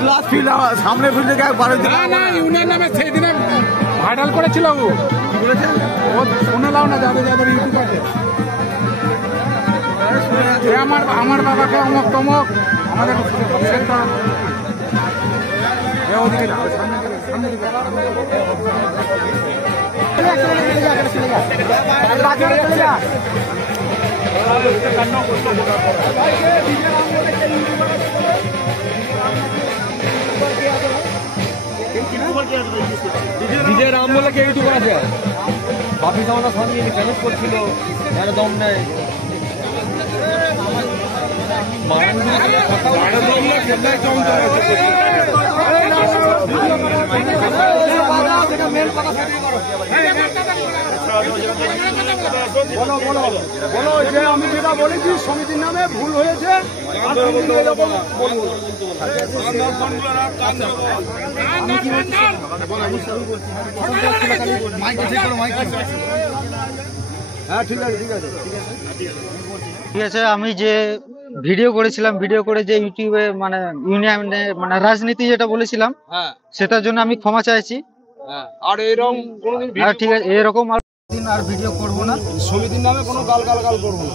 Class field সামনে ফিল্ডে union নামে সেই দিনে ভাইরাল করেছিল ও শুনলাম না যাদের যাদের ইউটিউব আছে আমার বাবাকে অমুক তমক আমাদের ওদিকে সামনে দিকে নিজের নাম বলে কে ইউটিউব আছে বাপি সামানের সঙ্গে চ্যালেঞ্জ করছিল দম নেয় বলো বলো বলো যে আমি যেটা বলেছি সমিতির নামে ভুল হয়েছে হ্যাঁ ঠিক আছে ঠিক আছে ঠিক আছে। আমি যে ভিডিও করেছিলাম, ভিডিও করে যে ইউটিউবে মানে ইউনিয়নে মানে রাজনীতি যেটা বলেছিলাম সেটার জন্য আমি ক্ষমা চাইছি। আর এরকম ঠিক আছে, এরকম আর ভিডিও করবো না। সমিতির নামে কোনো গাল করবো না।